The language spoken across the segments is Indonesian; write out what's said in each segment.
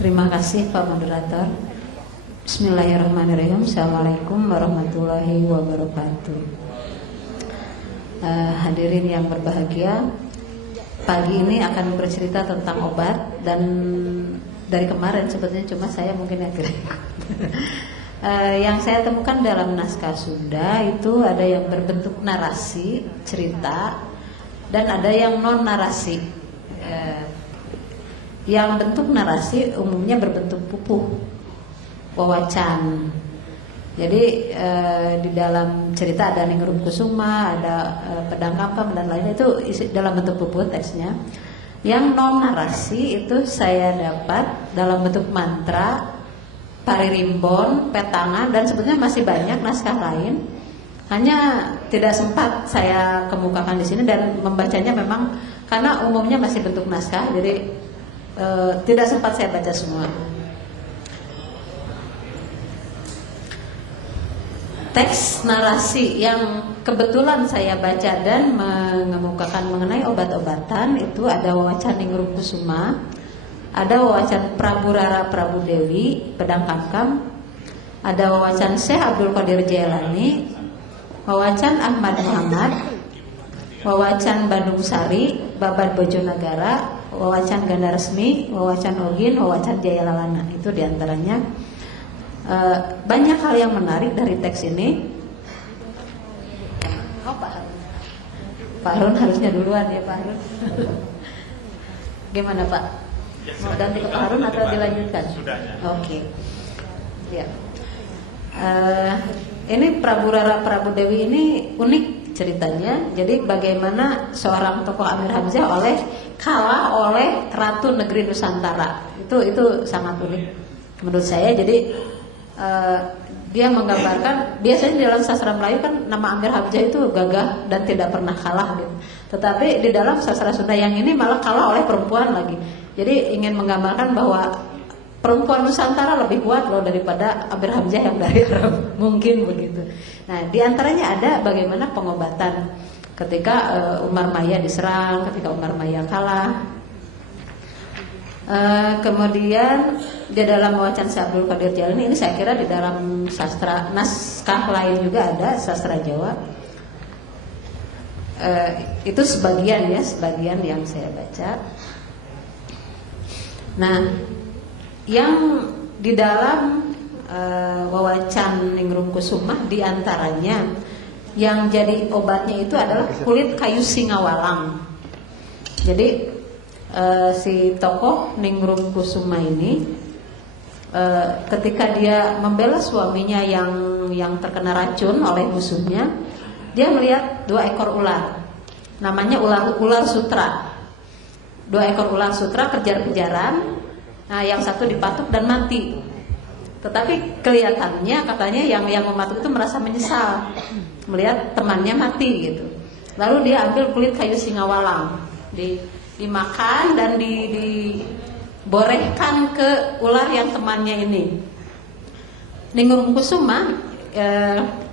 Terima kasih Pak Moderator. Bismillahirrahmanirrahim. Assalamualaikum warahmatullahi wabarakatuh. Hadirin yang berbahagia, pagi ini akan bercerita tentang obat. Dan dari kemarin sebetulnya cuma saya mungkin agak yang saya temukan dalam naskah Sunda itu ada yang berbentuk narasi, cerita, dan ada yang non narasi. Yang bentuk narasi umumnya berbentuk pupuh, wawacan. Jadi di dalam cerita ada Ningrum Kusuma, ada Pedang Kamkam dan lainnya, itu dalam bentuk pupuh teksnya. Yang non narasi itu saya dapat dalam bentuk mantra, paririmbon, petangan, dan sebetulnya masih banyak naskah lain. Hanya tidak sempat saya kemukakan di sini dan membacanya memang karena umumnya masih bentuk naskah, jadi tidak sempat saya baca semua. Teks narasi yang kebetulan saya baca dan mengemukakan mengenai obat-obatan itu ada wawacan Ningrum Kusuma, ada wawacan Prabu Rara Prabu Dewi, Pedang Kamkam, ada wawacan Syekh Abdul Qadir Jailani, wawacan Ahmad Muhammad, wawacan Bandung Sari, Babad Bojonegara, wawacan Ganda Resmi, wawacan Ogin, wawacan Jaya Lalana. Itu diantaranya. Banyak hal yang menarik dari teks ini. Pak Harun harusnya duluan ya Pak Harun. Gimana Pak? Mau ganti ke Pak Harun atau dilanjutkan? Oke. Ya. Ini Prabu Rara Prabu Dewi ini unik ceritanya. Jadi bagaimana seorang tokoh Amir Hamzah kalah oleh Ratu Negeri Nusantara. Itu sangat unik menurut saya. Jadi dia menggambarkan, biasanya dalam sastra Melayu kan nama Amir Hamzah itu gagah dan tidak pernah kalah gitu. Tetapi di dalam sastra Sunda yang ini malah kalah oleh perempuan lagi. Jadi ingin menggambarkan bahwa perempuan Nusantara lebih kuat loh daripada Amir Hamzah yang dari Arab, mungkin begitu. Nah, diantaranya ada bagaimana pengobatan ketika Umar Maya diserang, ketika Umar Maya kalah. Kemudian di dalam wawacan Syekh Abdul Qadir Jailani ini saya kira di dalam sastra naskah lain juga ada, sastra Jawa. Itu sebagian yang saya baca. Nah, yang di dalam wawacan Ningrum Kusuma diantaranya yang jadi obatnya itu adalah kulit kayu singawalang. Jadi si tokoh Ningrum Kusuma ini ketika dia membela suaminya yang terkena racun oleh musuhnya, dia melihat 2 ekor ular, namanya ular sutra. 2 ekor ular sutra kejar-kejaran. Nah, yang satu dipatuk dan mati. Tetapi kelihatannya katanya yang mematuk itu merasa menyesal melihat temannya mati gitu. Lalu dia ambil kulit kayu singawalang, dimakan dan diborehkan ke ular yang temannya ini. Ningrum Kusuma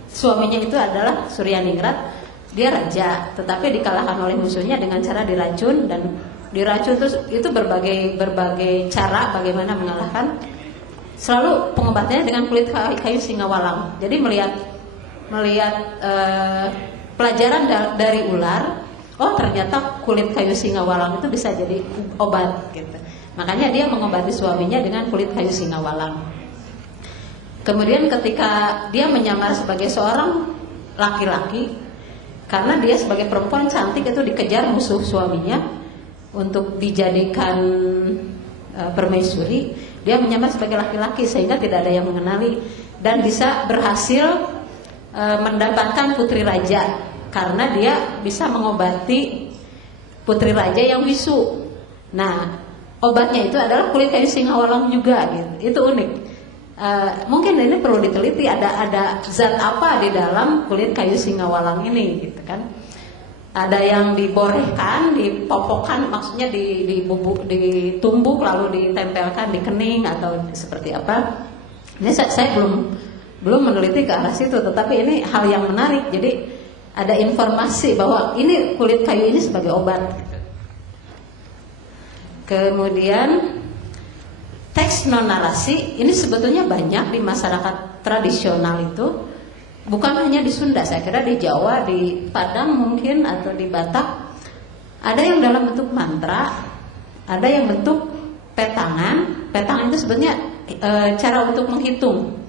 suaminya itu adalah Suryaningrat. Dia raja, tetapi dikalahkan oleh musuhnya dengan cara diracun, dan diracun itu berbagai cara bagaimana mengalahkan. Selalu pengobatannya dengan kulit kayu singawalang. Jadi melihat pelajaran dari ular. Oh, ternyata kulit kayu singawalang itu bisa jadi obat gitu. Makanya dia mengobati suaminya dengan kulit kayu singawalang. Kemudian ketika dia menyamar sebagai seorang laki-laki, karena dia sebagai perempuan cantik itu dikejar musuh suaminya untuk dijadikan permaisuri, dia menyamar sebagai laki-laki sehingga tidak ada yang mengenali dan bisa berhasil mendapatkan putri raja. Karena dia bisa mengobati putri raja yang bisu. Nah, obatnya itu adalah kulit kayu singawalang juga gitu. Itu unik. Mungkin ini perlu diteliti, ada zat apa di dalam kulit kayu singawalang ini gitu kan. Ada yang diborehkan, dipopokkan, maksudnya ditumbuk lalu ditempelkan di kening atau seperti apa. Ini saya belum meneliti ke arah situ, tetapi ini hal yang menarik. Jadi ada informasi bahwa ini kulit kayu ini sebagai obat. Kemudian teks non narasi ini sebetulnya banyak di masyarakat tradisional itu, bukan hanya di Sunda, saya kira di Jawa, di Padang mungkin, atau di Batak. Ada yang dalam bentuk mantra, ada yang bentuk petangan. Petangan itu sebetulnya cara untuk menghitung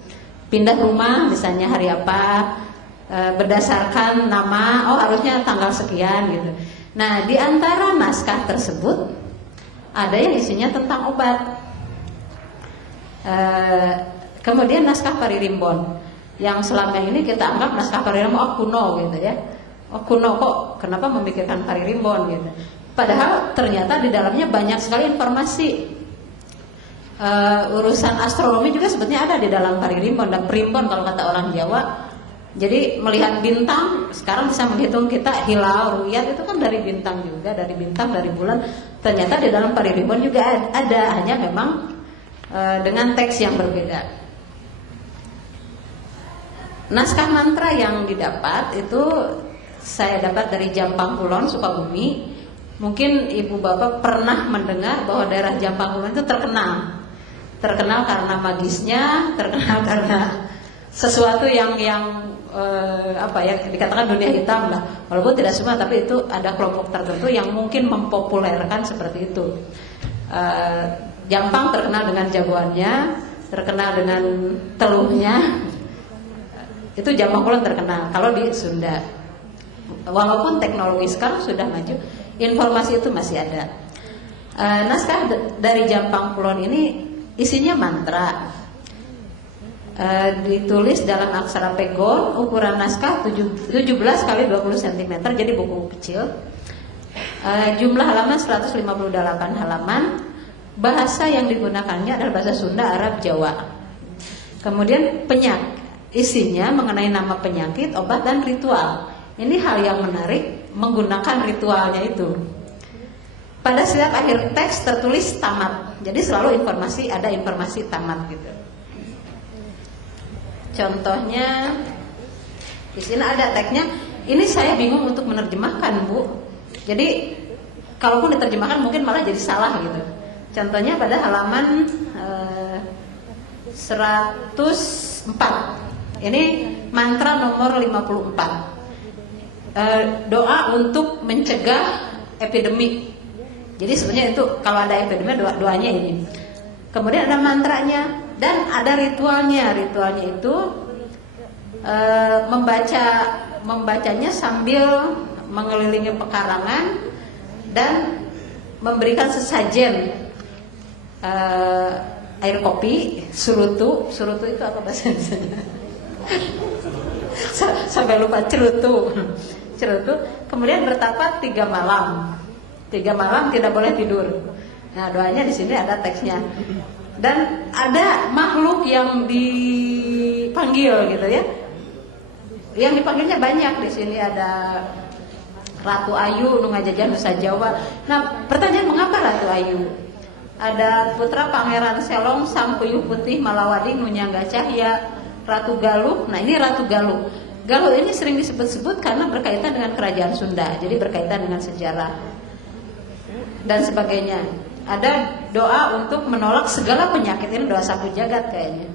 pindah rumah misalnya hari apa, berdasarkan nama, oh harusnya tanggal sekian gitu. Nah, di antara naskah tersebut ada yang isinya tentang obat. Kemudian naskah Paririmbon yang selama ini kita anggap naskah Paririmbon kuno gitu ya. Oh kuno kok, kenapa memikirkan Paririmbon gitu. Padahal ternyata di dalamnya banyak sekali informasi. Urusan astronomi juga sebetulnya ada di dalam Paririmbon dan Primbon kalau kata orang Jawa. Jadi melihat bintang, sekarang bisa menghitung kita hilal, ruyat itu kan dari bintang juga, dari bintang, dari bulan. Ternyata di dalam Paririmbon juga ada, hanya memang dengan teks yang berbeda. Naskah mantra yang didapat itu saya dapat dari Jampang Kulon, Sukabumi. Mungkin ibu bapak pernah mendengar bahwa daerah Jampang Kulon itu terkenal karena magisnya, terkenal karena sesuatu yang apa ya dikatakan dunia hitam lah. Walaupun tidak semua, tapi itu ada kelompok tertentu yang mungkin mempopulerkan seperti itu. Jampang terkenal dengan jagoannya, terkenal dengan teluhnya. Itu Jampang Kulon terkenal. Kalau di Sunda, walaupun teknologi sekarang sudah maju, informasi itu masih ada. Naskah dari Jampang Kulon ini isinya mantra. Ditulis dalam aksara pegon, ukuran naskah 17 kali 20 cm, jadi buku kecil. Jumlah halaman 158 halaman. Bahasa yang digunakannya adalah bahasa Sunda, Arab, Jawa. Kemudian isinya mengenai nama penyakit, obat, dan ritual. Ini hal yang menarik, menggunakan ritualnya itu. Pada setiap akhir teks tertulis tamat. Jadi selalu ada informasi tamat gitu. Contohnya di sini ada teksnya. Ini saya bingung untuk menerjemahkan, Bu. Jadi kalaupun diterjemahkan mungkin malah jadi salah gitu. Contohnya pada halaman 104. Ini mantra nomor 54. Doa untuk mencegah epidemi. Jadi sebenarnya itu kalau ada epidemi doanya ini. Kemudian ada mantranya dan ada ritualnya. Ritualnya itu membacanya sambil mengelilingi pekarangan dan memberikan sesajen air kopi, surutu itu apa bahasa Indonesia? Sampai lupa cerutu. Kemudian bertapa 3 malam. 3 malam tidak boleh tidur. Nah, doanya di sini ada teksnya. Dan ada makhluk yang dipanggil gitu ya. Yang dipanggilnya banyak di sini, ada Ratu Ayu, Nungajajan Nusa Jawa. Nah, pertanyaan mengapa Ratu Ayu? Ada putra Pangeran Selong, Sang Puyuh Putih, Malawadi, Nunyangga Cahya, Ratu Galuh. Nah, ini Ratu Galuh. Galuh ini sering disebut-sebut karena berkaitan dengan kerajaan Sunda. Jadi berkaitan dengan sejarah dan sebagainya. Ada doa untuk menolak segala penyakit, ini doa sapu jagat kayaknya.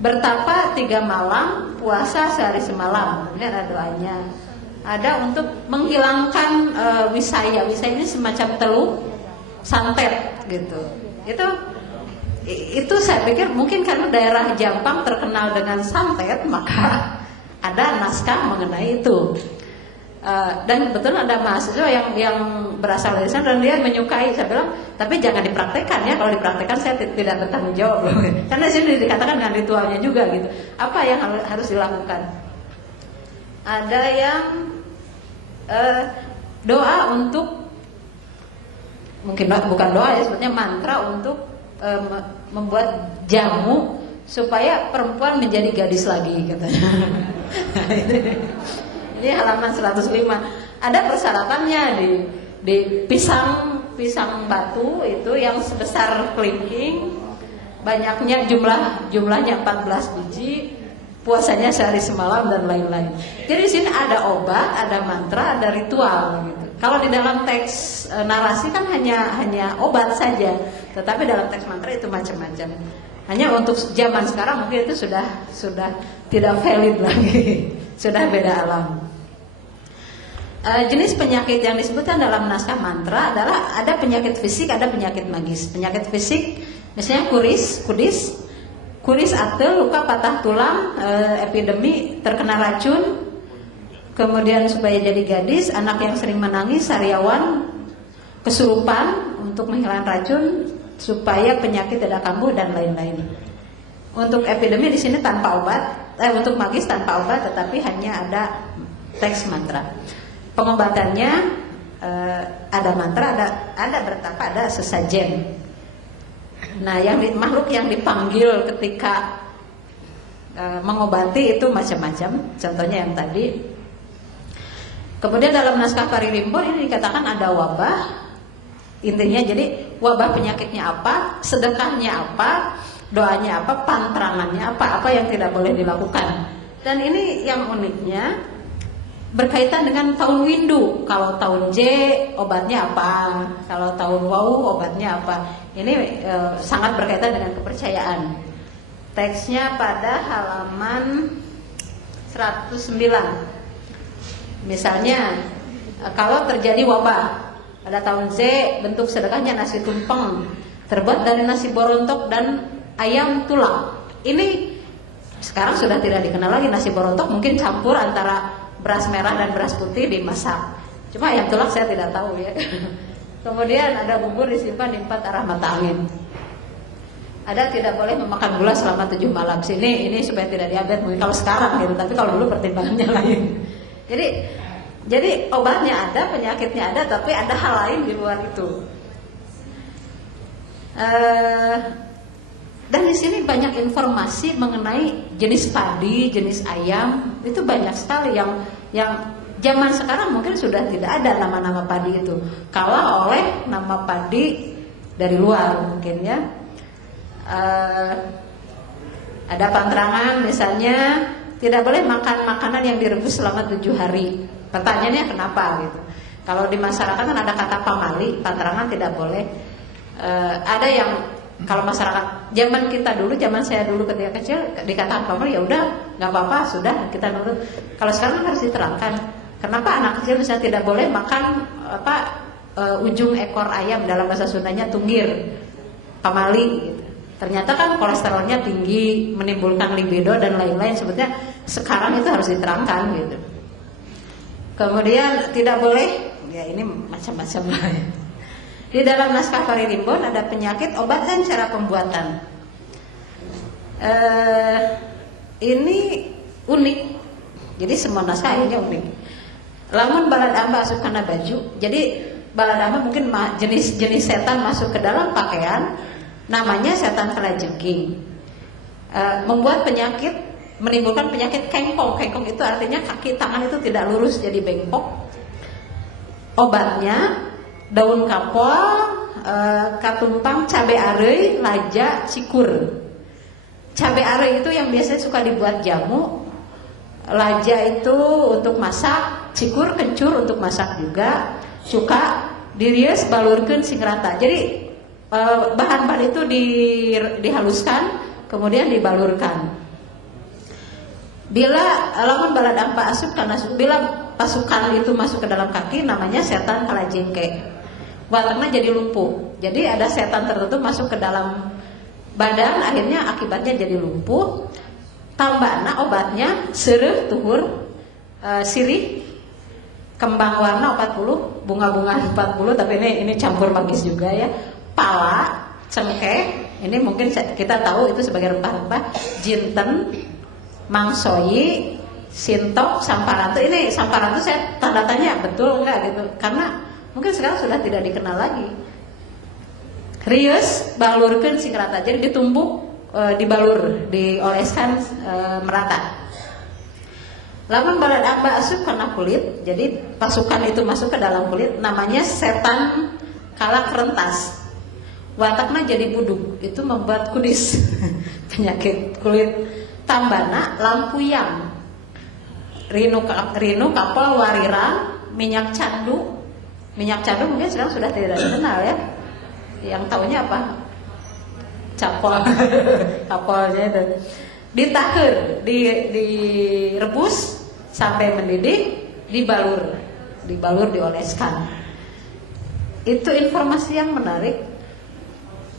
Bertapa 3 malam, puasa sehari semalam. Ini ada doanya. Ada untuk menghilangkan wisaya. Wisaya ini semacam teluh, santet gitu. Itu saya pikir mungkin karena daerah Jampang terkenal dengan santet, maka ada naskah mengenai itu. Dan betul ada mahasiswa yang berasal dari sana dan dia menyukai. Saya bilang, tapi jangan dipraktekkan ya. Kalau dipraktekkan saya tidak bertanggung jawab. Karena di sini dikatakan dengan ritualnya juga gitu. Apa yang harus dilakukan? Ada yang doa untuk, mungkin bukan doa ya, sebetulnya mantra untuk membuat jamu supaya perempuan menjadi gadis lagi katanya. Ini halaman 105. Ada persyaratannya di pisang batu itu yang sebesar kelingking, banyaknya jumlahnya 14 biji, puasanya sehari semalam dan lain-lain. Jadi di sini ada obat, ada mantra, ada ritual gitu. Kalau di dalam teks narasi kan hanya obat saja, Tetapi dalam teks mantra itu macam-macam. Hanya untuk zaman sekarang mungkin itu sudah tidak valid lagi, sudah beda alam. Jenis penyakit yang disebutkan dalam naskah mantra adalah ada penyakit fisik, ada penyakit magis. Penyakit fisik misalnya kuris atel, luka patah tulang, epidemi, terkena racun, kemudian supaya jadi gadis, anak yang sering menangis, sariawan, kesurupan untuk menghilangkan racun, supaya penyakit tidak kambuh dan lain-lain. Untuk epidemi di sini tanpa obat, untuk magis tanpa obat, tetapi hanya ada teks mantra. Pengobatannya ada mantra, ada bertapa, ada sesajen. Nah, makhluk yang dipanggil ketika mengobati itu macam-macam. Contohnya yang tadi. Kemudian dalam naskah Paririmbo ini dikatakan ada wabah. Intinya jadi wabah penyakitnya apa, sedekahnya apa, doanya apa, pantrangannya apa yang tidak boleh dilakukan. Dan ini yang uniknya berkaitan dengan tahun Windu. Kalau tahun J obatnya apa, kalau tahun Wau obatnya apa. Ini sangat berkaitan dengan kepercayaan. Teksnya pada halaman 109. Misalnya kalau terjadi wabah pada tahun Z, bentuk sedekahnya nasi tumpeng terbuat dari nasi borontok dan ayam tulang. Ini sekarang sudah tidak dikenal lagi nasi borontok, mungkin campur antara beras merah dan beras putih dimasak. Cuma ayam tulang saya tidak tahu ya. Kemudian ada bubur disimpan di 4 arah mata angin. Ada tidak boleh memakan gula selama 7 malam. Ini supaya tidak diabetes mungkin kalau sekarang gitu, tapi kalau dulu pertimbangannya lain. Jadi obatnya ada, penyakitnya ada, tapi ada hal lain di luar itu. Dan di sini banyak informasi mengenai jenis padi, jenis ayam, itu banyak sekali yang zaman sekarang mungkin sudah tidak ada nama-nama padi itu. Kalah oleh nama padi dari luar mungkin ya. Ada pantrangan misalnya tidak boleh makan makanan yang direbus selama 7 hari. Pertanyaannya kenapa gitu? Kalau di masyarakat kan ada kata pamali, pantrangan tidak boleh. Ada yang kalau masyarakat zaman kita dulu, zaman saya dulu ketika kecil dikatakan pamali ya udah nggak apa-apa sudah kita nurut. Kalau sekarang harus diterangkan kenapa anak kecil bisa tidak boleh makan ujung ekor ayam, dalam bahasa Sundanya tunggir, pamali gitu. Ternyata kan kolesterolnya tinggi, menimbulkan libido dan lain-lain. Sebetulnya sekarang itu harus diterangkan gitu. Kemudian tidak boleh, ya ini macam-macam lah ya. Di dalam naskah Paririmbon ada penyakit, obat dan cara pembuatan. Ini unik. Jadi semua naskah ini unik. Lamun baladamba asup kana baju. Jadi baladamba mungkin jenis setan masuk ke dalam pakaian. Namanya setan kalajengking. Membuat penyakit, menimbulkan penyakit kengkong. Kengkong itu artinya kaki tangan itu tidak lurus jadi bengkok. Obatnya daun kapol, katumpang, cabe arei, laja, cikur. Cabe arei itu yang biasanya suka dibuat jamu. Laja itu untuk masak, cikur kencur untuk masak juga. Cuka dirius balurkeun sing rata. Jadi bahan-bahan itu dihaluskan kemudian dibalurkan. Bila lamun baladampa asup kana bila pasukan itu masuk ke dalam kaki namanya setan kalajengke. Wataknya jadi lumpuh. Jadi ada setan tertentu masuk ke dalam badan, akhirnya akibatnya jadi lumpuh. Tambahna obatnya sereh tuhur, sirih, kembang warna 40, bunga-bunga 40, tapi ini campur magis juga ya. Pala, cengkeh, ini mungkin kita tahu itu sebagai rempah-rempah, jinten, mangsoyi, sintok, samparantu. Ini samparantu saya tanda tanya betul enggak gitu, karena mungkin sekarang sudah tidak dikenal lagi. Rius balurkeun sing rata, jadi ditumbuk, dibalur, dioleskan merata. Lamun baladamba asup kana kulit, jadi pasukan itu masuk ke dalam kulit, namanya setan kala kerentas. Watakna jadi buduk, itu membuat kudis, penyakit kulit. Tambana lampuyang, rinu kapal warirang, minyak candu. Minyak candu mungkin sekarang sudah tidak dikenal ya. Yang tahunya apa? capol, kapolnya itu ditahur, direbus sampai mendidih, dibalur dioleskan. Itu informasi yang menarik.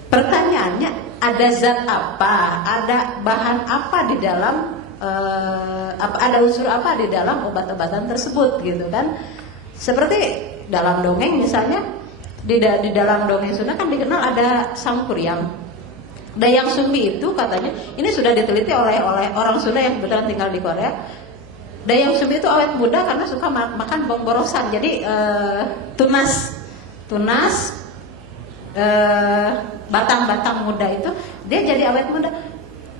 Pertanyaannya, ada zat apa, ada bahan apa di dalam, ada unsur apa di dalam obat-obatan tersebut, gitu kan? Seperti dalam dongeng misalnya, di dalam dongeng Sunda kan dikenal ada Sangkuriang. Dayang Sumbi itu katanya, ini sudah diteliti oleh orang Sunda yang kebetulan tinggal di Korea. Dayang Sumbi itu awet muda karena suka makan bomborosan. Jadi tunas batang-batang muda itu dia jadi awet muda.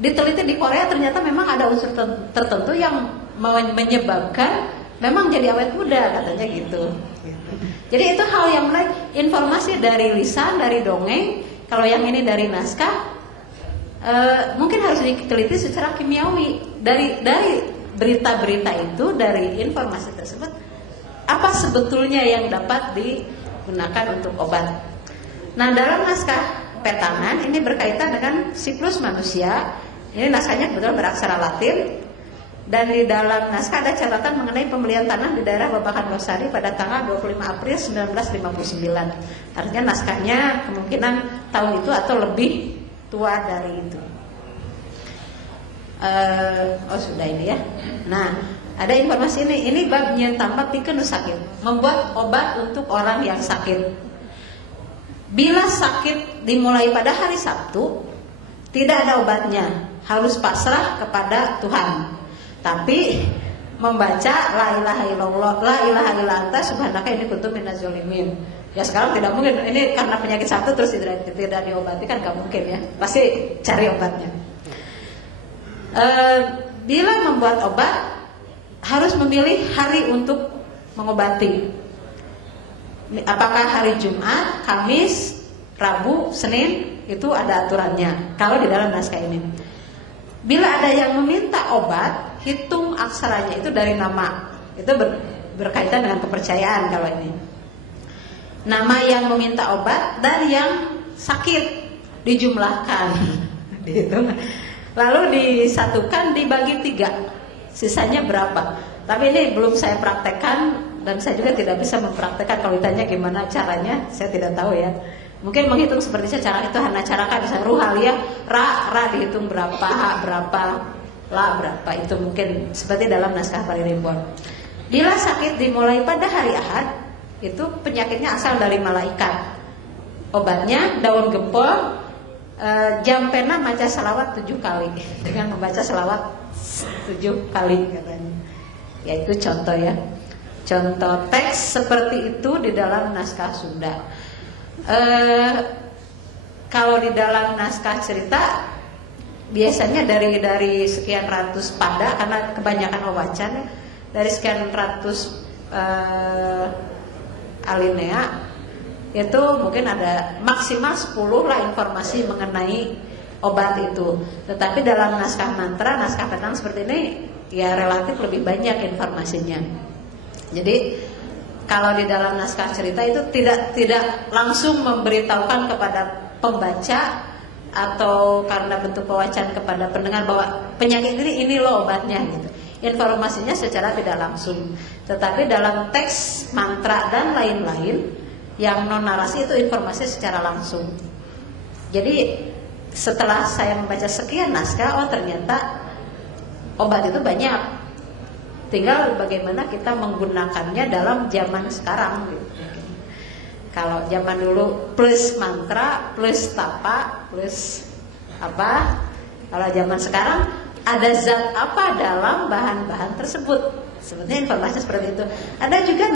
Diteliti di Korea ternyata memang ada unsur tertentu yang menyebabkan memang jadi awet muda, katanya gitu. Jadi itu hal yang menarik. Informasi dari lisan, dari dongeng. Kalau yang ini dari naskah, mungkin harus diteliti secara kimiawi. Dari berita-berita itu, dari informasi tersebut, apa sebetulnya yang dapat digunakan untuk obat. Nah, dalam naskah Petangan ini berkaitan dengan siklus manusia. Ini naskahnya kebetulan beraksara Latin. Dan di dalam naskah ada catatan mengenai pembelian tanah di daerah Babakan Losari pada tanggal 25 April 1959. Artinya naskahnya kemungkinan tahun itu atau lebih tua dari itu. Sudah ini ya. Nah, ada informasi ini babnya tambah pikeun sakit, membuat obat untuk orang yang sakit. Bila sakit dimulai pada hari Sabtu, tidak ada obatnya, harus pasrah kepada Tuhan. Tapi membaca la ilaha illallah, la ilaha illa anta subhanaka inni kuntu minaz zalimin. Ya sekarang tidak mungkin, ini karena penyakit satu terus tidak diobati kan gak mungkin ya. Pasti cari obatnya. Bila membuat obat harus memilih hari untuk mengobati. Apakah hari Jumat, Kamis, Rabu, Senin, itu ada aturannya. Kalau di dalam naskah ini. Bila ada yang meminta obat, hitung aksaranya itu dari nama. Itu berkaitan dengan kepercayaan kalau ini. Nama yang meminta obat dan yang sakit dijumlahkan. Lalu disatukan, dibagi 3. Sisanya berapa? Tapi ini belum saya praktekkan dan saya juga tidak bisa mempraktekkan. Kalau ditanya gimana caranya, saya tidak tahu ya. Mungkin menghitung seperti cara itu hanya cara kan bisa ruhalia, ra dihitung berapa, ha berapa, la berapa, itu mungkin seperti dalam naskah Paririmbon. Bila sakit dimulai pada hari Ahad, itu penyakitnya asal dari malaikat. Obatnya daun gempol, jampena maca selawat 7 kali dengan membaca selawat 7 kali katanya. Ya itu contoh ya. Contoh teks seperti itu di dalam naskah Sunda. Kalau di dalam naskah cerita biasanya dari sekian ratus pada, karena kebanyakan wawacan ya, dari sekian ratus alinea itu mungkin ada maksimal 10 lah informasi mengenai obat itu. Tetapi dalam naskah mantra, naskah petang seperti ini ya relatif lebih banyak informasinya. Jadi kalau di dalam naskah cerita itu tidak langsung memberitahukan kepada pembaca atau karena bentuk pewacan kepada pendengar bahwa penyakit ini loh obatnya gitu. Informasinya secara tidak langsung. Tetapi dalam teks mantra dan lain-lain yang non narasi itu informasi secara langsung. Jadi setelah saya membaca sekian naskah, oh ternyata obat itu banyak. Tinggal bagaimana kita menggunakannya dalam zaman sekarang gitu. Kalau zaman dulu plus mantra, plus tapa, plus apa. Kalau zaman sekarang ada zat apa dalam bahan-bahan tersebut. Sebenarnya informasi seperti itu. Ada juga